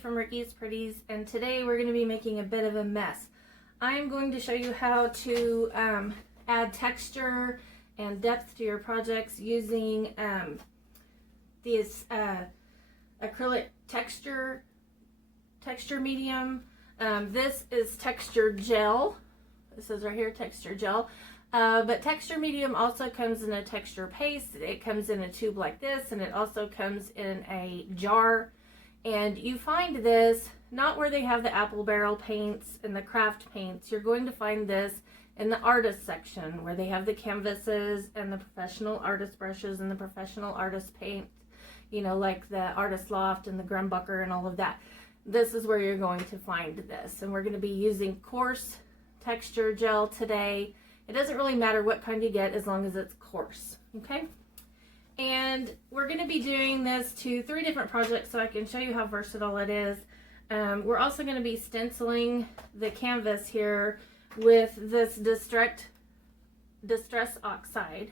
From Ricky's Pretties, and today we're going to be making a bit of a mess. I am going to show you how to add texture and depth to your projects using this acrylic texture medium. This is texture gel. This is right here, texture gel. But texture medium also comes in a texture paste. It comes in a tube like this, and it also comes in a jar. And you find this not where they have the apple barrel paints and the craft paints. You're going to find this in the artist section where they have the canvases and the professional artist brushes and the professional artist paint, you know, like the Artist Loft and the Grumbucker and all of that. This is where you're going to find this. And we're going to be using coarse texture gel today. It doesn't really matter what kind you get as long as it's coarse, okay? And we're going to be doing this to 3 different projects so I can show you how versatile it is. We're also going to be stenciling the canvas here with this Distress Oxide.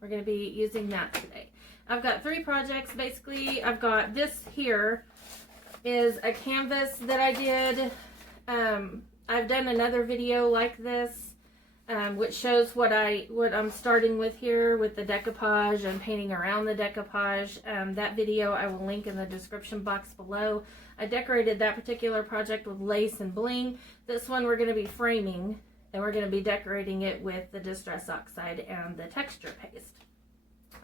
We're going to be using that today. I've got 3 projects. Basically, I've got this here is a canvas that I did. I've done another video like this. Which shows what I'm starting with here with the decoupage and painting around the decoupage. That video I will link in the description box below. I decorated that particular project with lace and bling. This one we're going to be framing, and we're going to be decorating it with the Distress Oxide and the texture paste,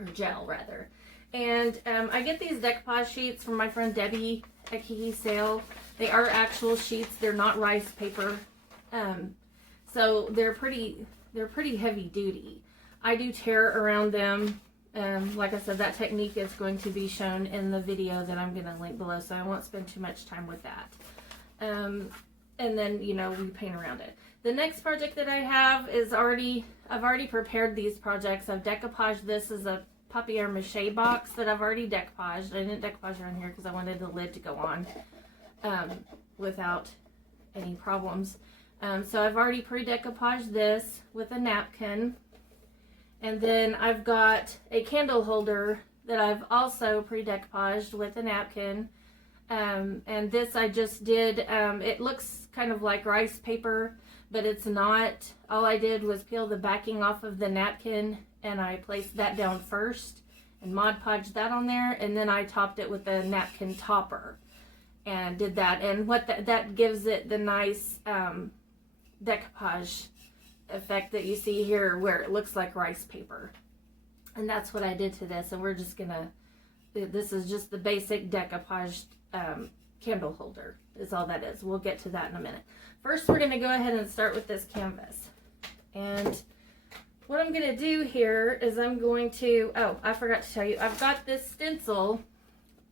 or gel rather. And I get these decoupage sheets from my friend Debbie at Kiki sale. They are actual sheets. They're not rice paper. So they're pretty heavy duty. I do tear around them. Like I said, that technique is going to be shown in the video that I'm going to link below, so I won't spend too much time with that. And then, you know, we paint around it. The next project that I have is I've already prepared these projects. I've decoupaged this as a papier-mâché box that I've already decoupaged. I didn't decoupage it in here because I wanted the lid to go on without any problems. So I've already pre-decoupaged this with a napkin, and then I've got a candle holder that I've also pre-decoupaged with a napkin, and this I just did, it looks kind of like rice paper, but it's not. All I did was peel the backing off of the napkin, and I placed that down first and Mod Podged that on there, and then I topped it with a napkin topper and did that, and what that gives it the nice decoupage effect that you see here where it looks like rice paper. And that's what I did to this, and we're just gonna, this is just the basic decoupage candle holder is all that is. We'll get to that in a minute. First we're gonna go ahead and start with this canvas, and what I'm gonna do here is I'm going to, oh, I forgot to tell you, I've got this stencil.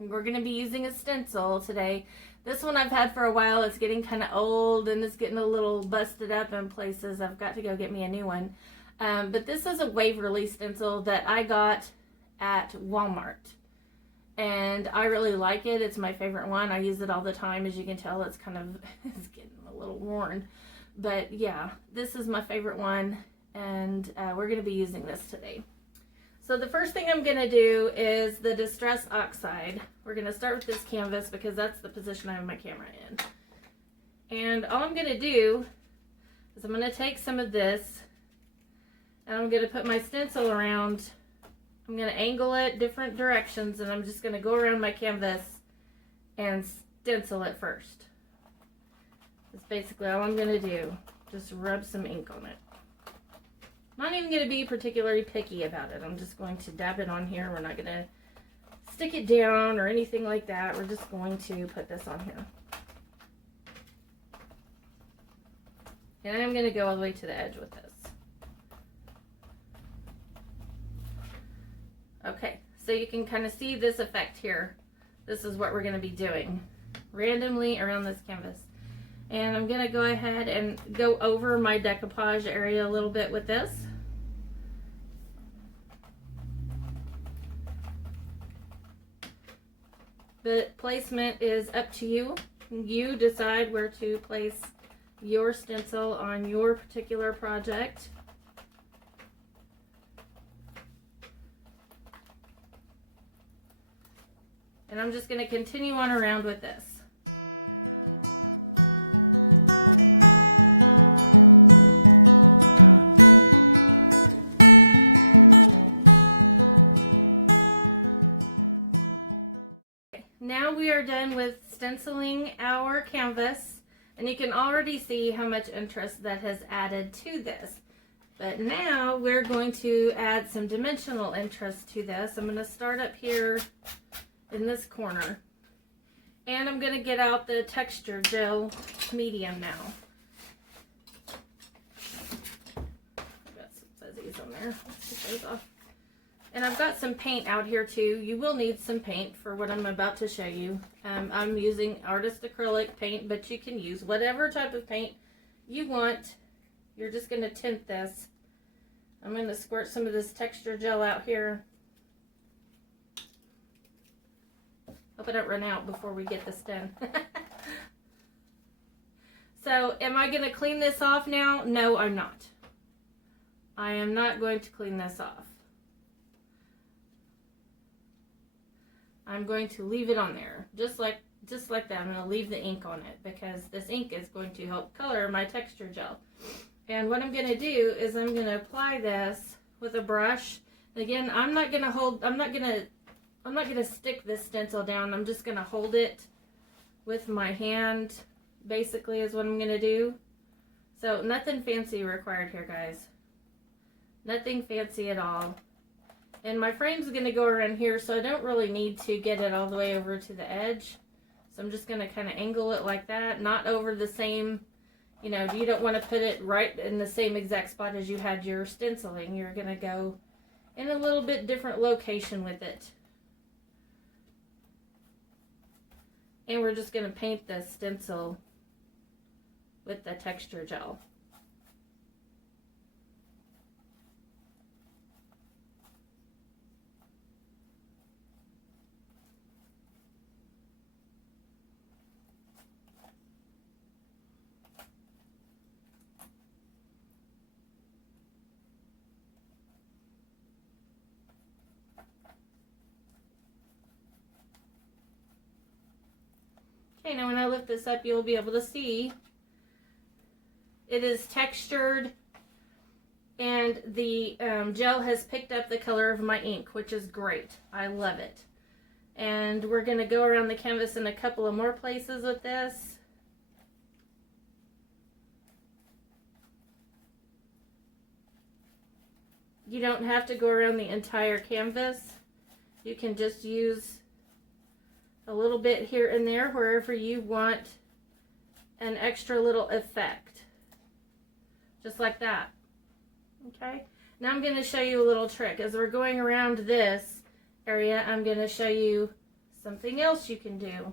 We're gonna be using a stencil today. This one I've had for a while. It's getting kind of old and it's getting a little busted up in places. I've got to go get me a new one. But this is a Waverly stencil that I got at Walmart. And I really like it. It's my favorite one. I use it all the time. As you can tell, it's kind of, it's getting a little worn. But yeah, this is my favorite one. And we're going to be using this today. So the first thing I'm going to do is the Distress Oxide. We're going to start with this canvas because that's the position I have my camera in. And all I'm going to do is I'm going to take some of this and I'm going to put my stencil around. I'm going to angle it different directions, and I'm just going to go around my canvas and stencil it first. That's basically all I'm going to do. Just rub some ink on it. I'm not even going to be particularly picky about it. I'm just going to dab it on here. We're not going to stick it down or anything like that. We're just going to put this on here. And I'm going to go all the way to the edge with this. Okay, so you can kind of see this effect here. This is what we're going to be doing randomly around this canvas. And I'm going to go ahead and go over my decoupage area a little bit with this. but placement is up to you. You decide where to place your stencil on your particular project. And I'm just going to continue on around with this. Now we are done with stenciling our canvas, and you can already see how much interest that has added to this. But now we're going to add some dimensional interest to this. I'm going to start up here in this corner, and I'm going to get out the texture gel medium now. I've got some fuzzies on there. Let's get those off. And I've got some paint out here too. You will need some paint for what I'm about to show you. I'm using artist acrylic paint, but you can use whatever type of paint you want. You're just going to tint this. I'm going to squirt some of this texture gel out here. Hope I don't run out before we get this done. So, am I going to clean this off now? No, I'm not. I am not going to clean this off. I'm going to leave it on there, just like that. I'm going to leave the ink on it because this ink is going to help color my texture gel. And what I'm going to do is I'm going to apply this with a brush. Again, I'm not going to stick this stencil down. I'm just going to hold it with my hand, basically, is what I'm going to do. So nothing fancy required here, guys. Nothing fancy at all. And my frame's going to go around here, so I don't really need to get it all the way over to the edge. So I'm just going to kind of angle it like that, not over the same, you know, you don't want to put it right in the same exact spot as you had your stenciling. You're going to go in a little bit different location with it. And we're just going to paint the stencil with the texture gel. Okay, now when I lift this up, you'll be able to see it is textured, and the gel has picked up the color of my ink, which is great. I love it. And we're going to go around the canvas in a couple of more places with this. You don't have to go around the entire canvas. You can just use a little bit here and there wherever you want an extra little effect. Just like that. Okay? Now I'm going to show you a little trick. As we're going around this area, I'm going to show you something else you can do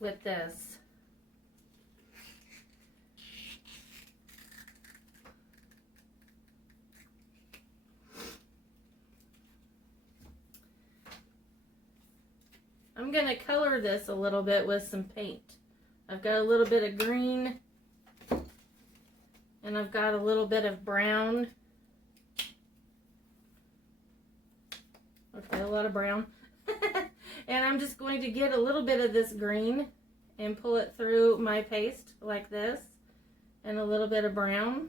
with this. I'm going to color this a little bit with some paint. I've got a little bit of green, and I've got a little bit of brown. Okay, a lot of brown. And I'm just going to get a little bit of this green and pull it through my paste like this, and a little bit of brown.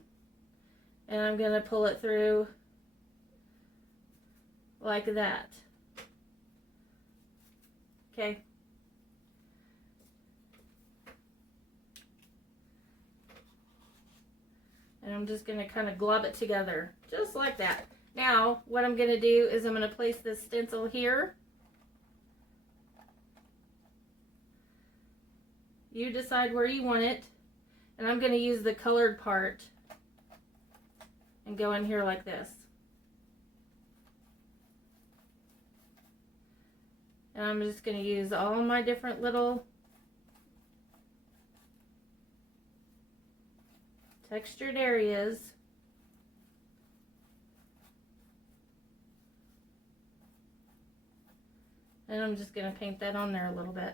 And I'm going to pull it through like that. Okay. And I'm just going to kind of glob it together, just like that. Now, what I'm going to do is I'm going to place this stencil here. You decide where you want it. And I'm going to use the colored part and go in here like this. And I'm just going to use all my different little textured areas. And I'm just going to paint that on there a little bit.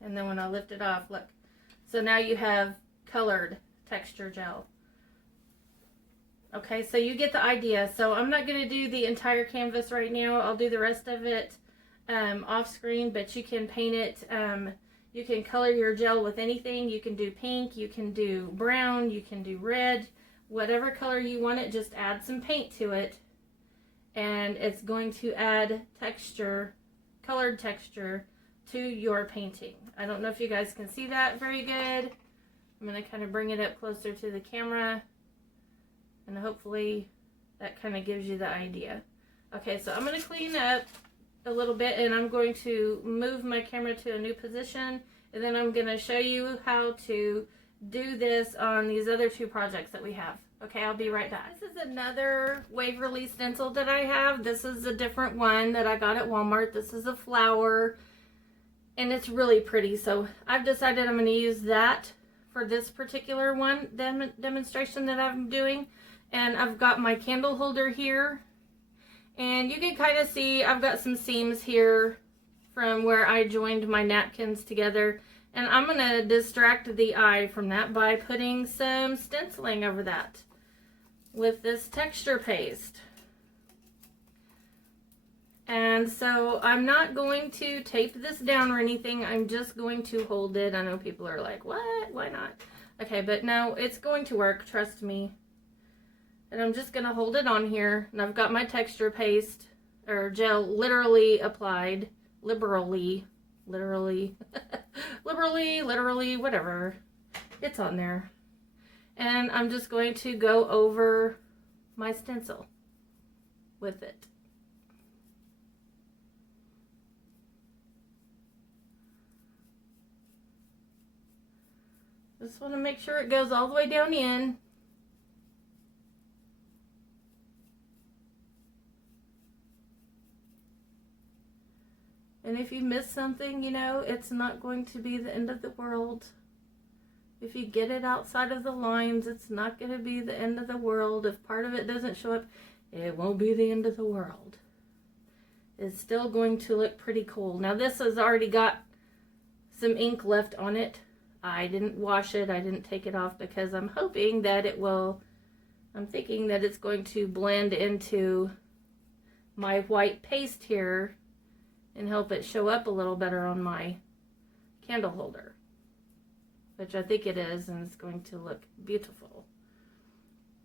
And then when I lift it off, look. So now you have colored texture gel. Okay, so you get the idea. So I'm not going to do the entire canvas right now. I'll do the rest of it off screen, but you can paint it. You can color your gel with anything. You can do pink, you can do brown, you can do red, whatever color you want it, just add some paint to it. And it's going to add texture, colored texture to your painting. I don't know if you guys can see that very good. I'm going to kind of bring it up closer to the camera. And hopefully that kind of gives you the idea. Okay, so I'm going to clean up a little bit and I'm going to move my camera to a new position. And then I'm going to show you how to do this on these other two projects that we have. Okay, I'll be right back. This is another Waverly stencil that I have. This is a different one that I got at Walmart. This is a flower and it's really pretty. So I've decided I'm going to use that for this particular one demonstration that I'm doing. And I've got my candle holder here. And you can kind of see I've got some seams here from where I joined my napkins together. And I'm going to distract the eye from that by putting some stenciling over that with this texture paste. And so I'm not going to tape this down or anything. I'm just going to hold it. I know people are like, what? Why not? Okay, but no, it's going to work. Trust me. And I'm just going to hold it on here. And I've got my texture paste or gel literally applied. Liberally, whatever. It's on there. And I'm just going to go over my stencil with it. Just want to make sure it goes all the way down in. And if you miss something, you know, it's not going to be the end of the world. If you get it outside of the lines, it's not going to be the end of the world. If part of it doesn't show up, it won't be the end of the world. It's still going to look pretty cool. Now this has already got some ink left on it. I didn't wash it. I didn't take it off because I'm hoping that it will, I'm thinking that it's going to blend into my white paste here and help it show up a little better on my candle holder, which I think it is, and it's going to look beautiful.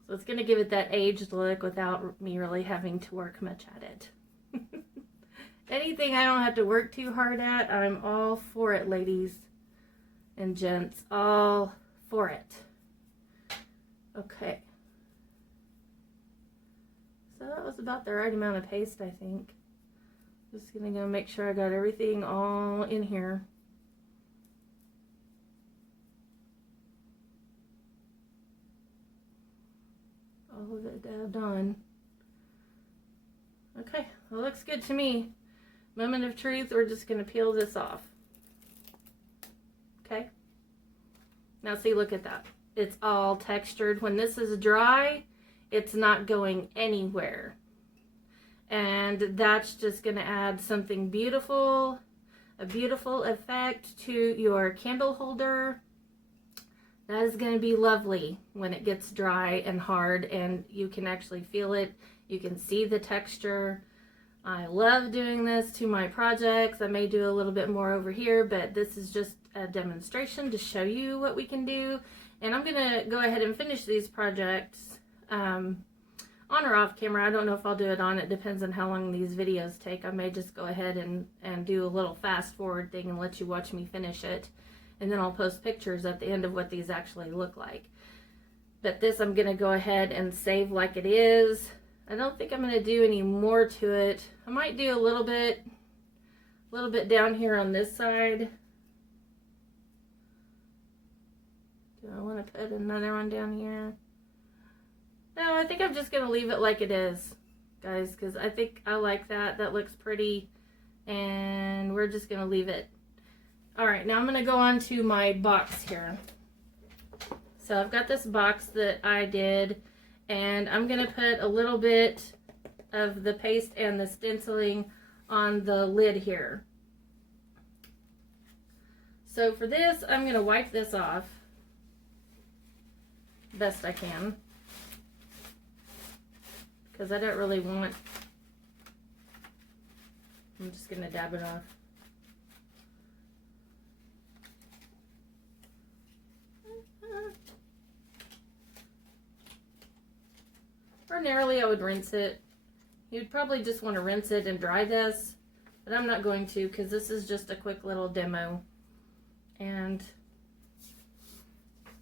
So it's going to give it that aged look without me really having to work much at it. Anything I don't have to work too hard at, I'm all for it, ladies and gents, all for it. Okay. So that was about the right amount of paste, I think. Just gonna go make sure I got everything all in here. All of it done. Okay, well, looks good to me. Moment of truth, we're just gonna peel this off. Okay. Now see, look at that. It's all textured. When this is dry, it's not going anywhere. And that's just going to add something beautiful, a beautiful effect to your candle holder. That is going to be lovely when it gets dry and hard and you can actually feel it. You can see the texture. I love doing this to my projects. I may do a little bit more over here, but this is just a demonstration to show you what we can do. And I'm going to go ahead and finish these projects on or off camera. I don't know if I'll do it on. It depends on how long these videos take. I may just go ahead and do a little fast forward thing and let you watch me finish it. And then I'll post pictures at the end of what these actually look like. But this I'm going to go ahead and save like it is. I don't think I'm going to do any more to it. I might do a little bit down here on this side. Do I want to put another one down here? No, I think I'm just going to leave it like it is, guys, because I think I like that. That looks pretty, and we're just going to leave it. All right, now I'm going to go on to my box here. So I've got this box that I did, and I'm going to put a little bit of the paste and the stenciling on the lid here. So for this, I'm going to wipe this off best I can, because I don't really want, I'm just going to dab it off. Ordinarily, I would rinse it. You'd probably just want to rinse it and dry this, but I'm not going to because this is just a quick little demo. And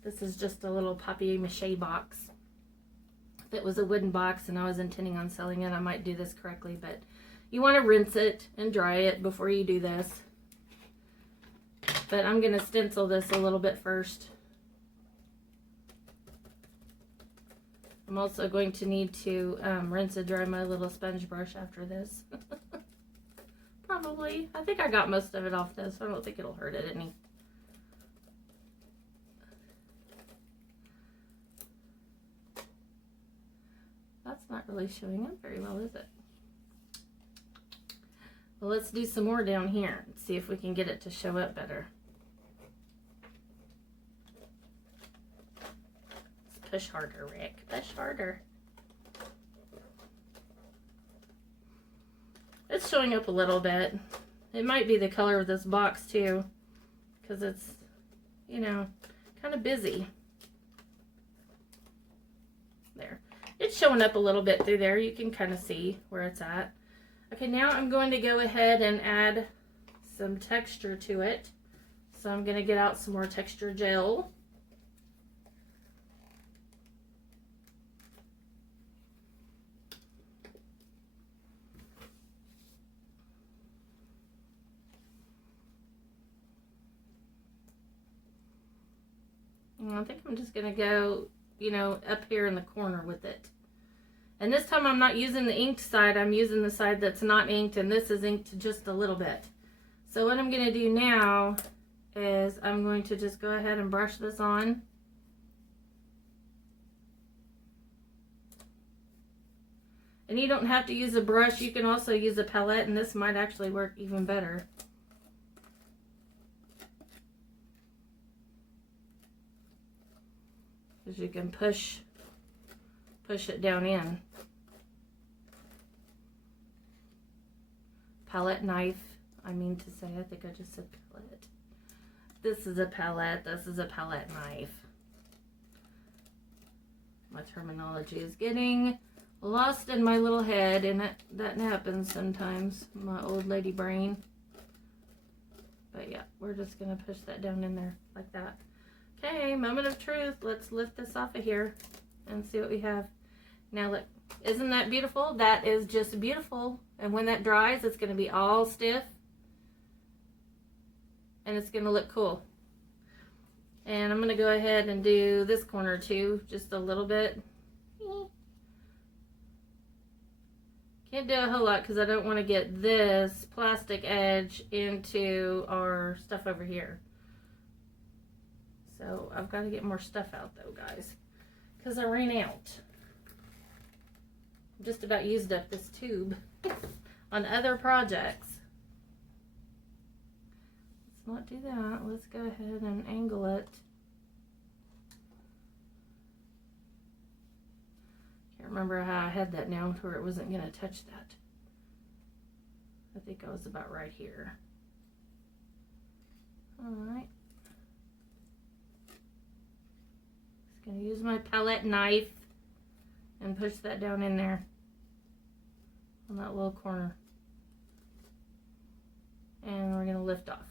this is just a little papier-mâché box. If it was a wooden box and I was intending on selling it, I might do this correctly, but you want to rinse it and dry it before you do this. But I'm going to stencil this a little bit first. I'm also going to need to rinse and dry my little sponge brush after this. Probably. I think I got most of it off this. I don't think it'll hurt it any. That's not really showing up very well, is it? Well, let's do some more down here and see if we can get it to show up better. Push harder, Rick. Push harder. It's showing up a little bit. It might be the color of this box too, because it's, you know, kind of busy. There. It's showing up a little bit through there. You can kind of see where it's at. Okay, now I'm going to go ahead and add some texture to it. So I'm going to get out some more texture gel. I think I'm just going to go, you know, up here in the corner with it. And this time I'm not using the inked side, I'm using the side that's not inked, and this is inked just a little bit. So what I'm going to do now is I'm going to just go ahead and brush this on. And you don't have to use a brush, you can also use a palette, and this might actually work even better. Because you can push it down in. Palette knife, I mean to say, I think I just said palette. This is a palette, this is a palette knife. My terminology is getting lost in my little head, and that happens sometimes, my old lady brain. But yeah, we're just gonna push that down in there like that. Okay, moment of truth. Let's lift this off of here and see what we have. Now look, isn't that beautiful? That is just beautiful. And when that dries, it's going to be all stiff. And it's going to look cool. And I'm going to go ahead and do this corner too, just a little bit. Can't do a whole lot because I don't want to get this plastic edge into our stuff over here. So I've got to get more stuff out though, guys, because I ran out. I've just about used up this tube on other projects. Let's not do that. Let's go ahead and angle it. Can't remember how I had that now to where it wasn't going to touch that. I think I was about right here. All right. Gonna use my palette knife and push that down in there on that little corner. And we're gonna lift off.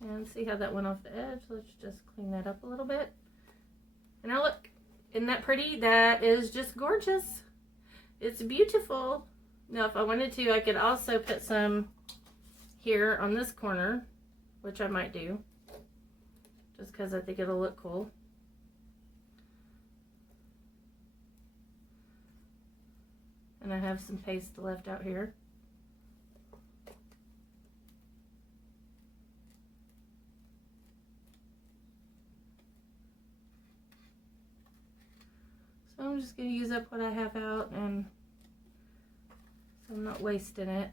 And see how that went off the edge? Let's just clean that up a little bit. And now look, isn't that pretty? That is just gorgeous. It's beautiful. Now if I wanted to, I could also put some here on this corner, which I might do. Just because I think it'll look cool. And I have some paste left out here. So I'm just going to use up what I have out and so I'm not wasting it.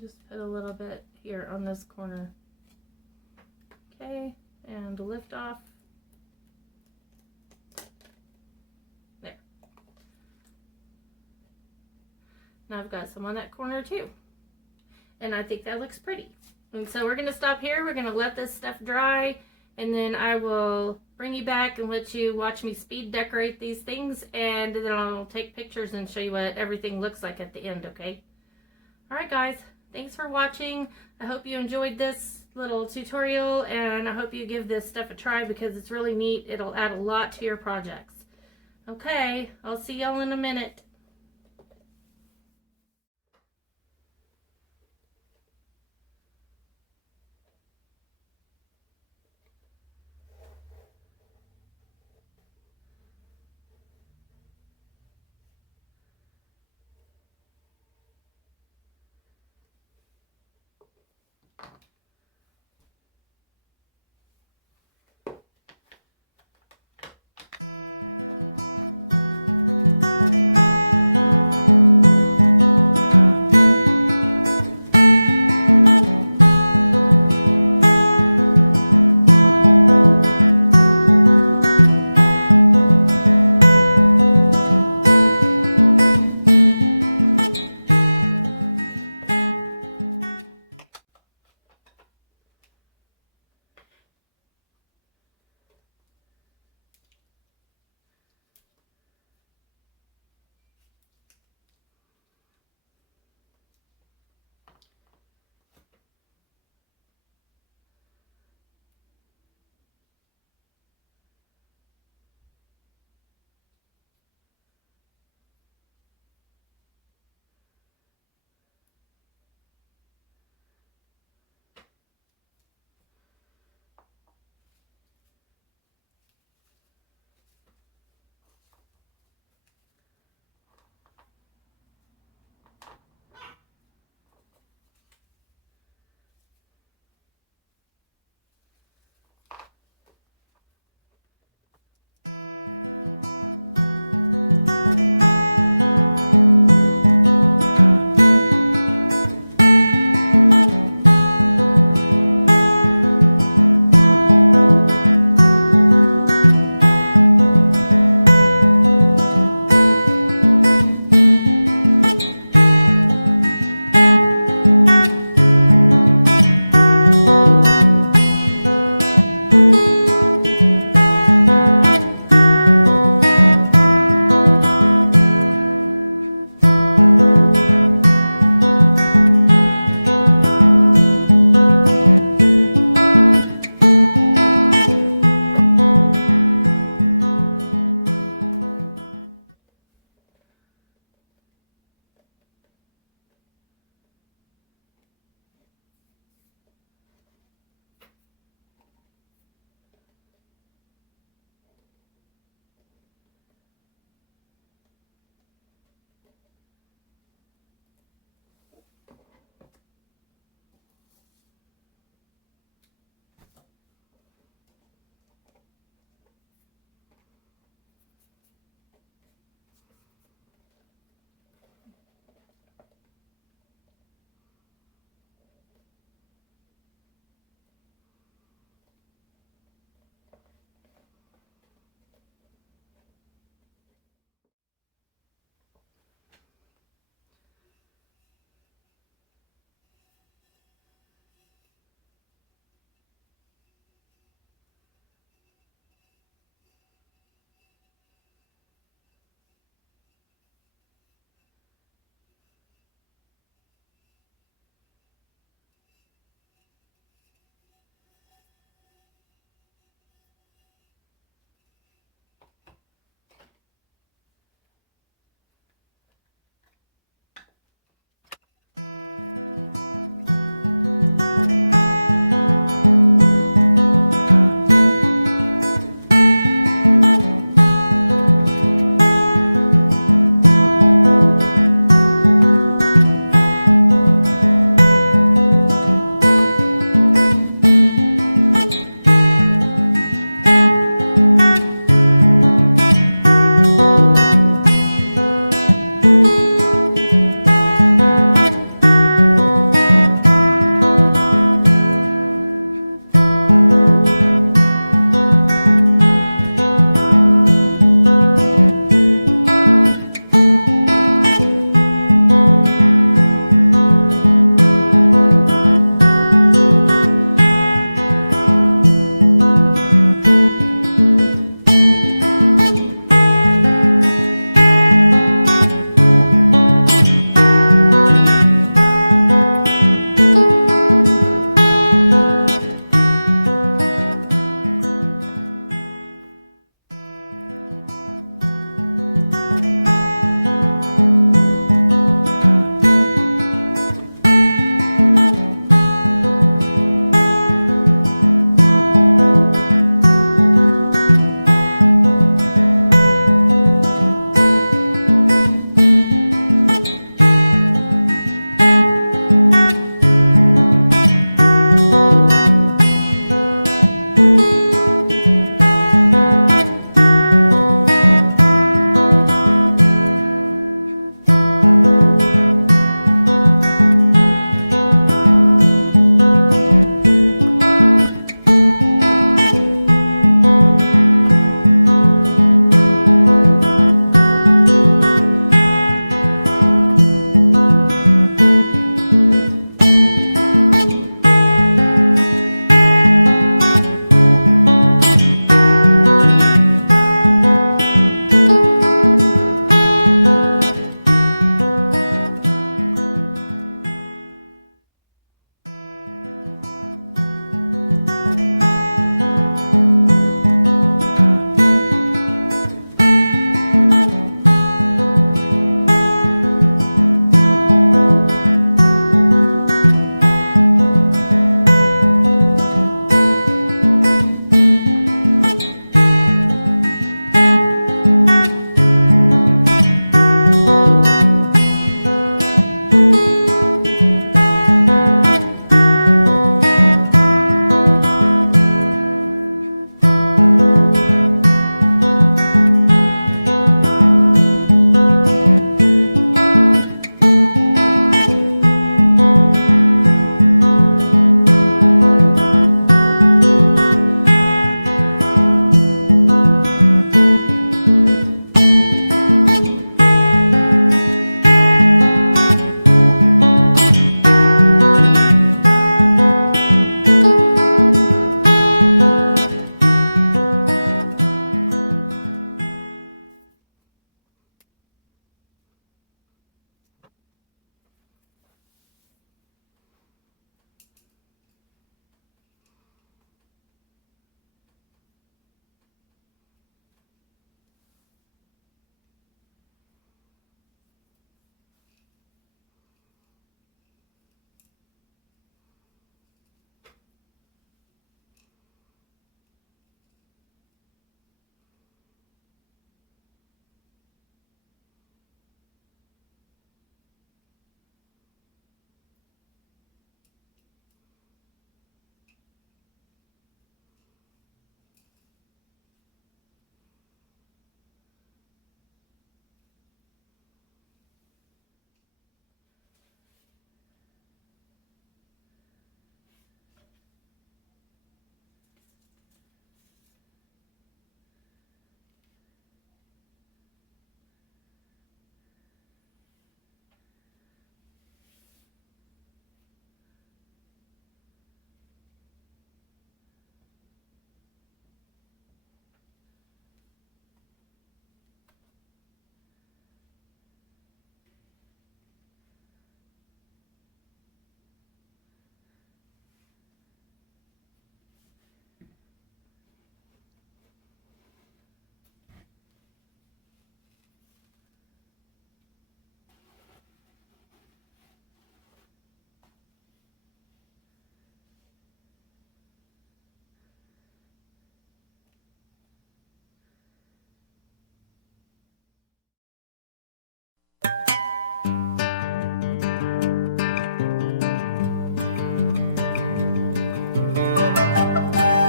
Just put a little bit here on this corner. Okay, and lift off. There. Now I've got some on that corner too. And I think that looks pretty. And so we're going to stop here. We're going to let this stuff dry, and then I will bring you back and let you watch me speed decorate these things, and then I'll take pictures and show you what everything looks like at the end, okay? Alright guys, thanks for watching. I hope you enjoyed this little tutorial, and I hope you give this stuff a try because it's really neat. It'll add a lot to your projects. Okay, I'll see y'all in a minute.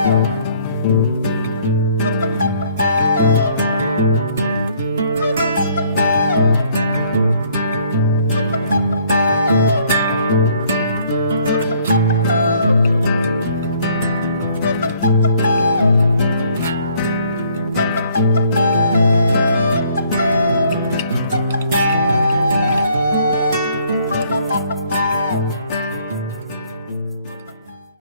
Bye.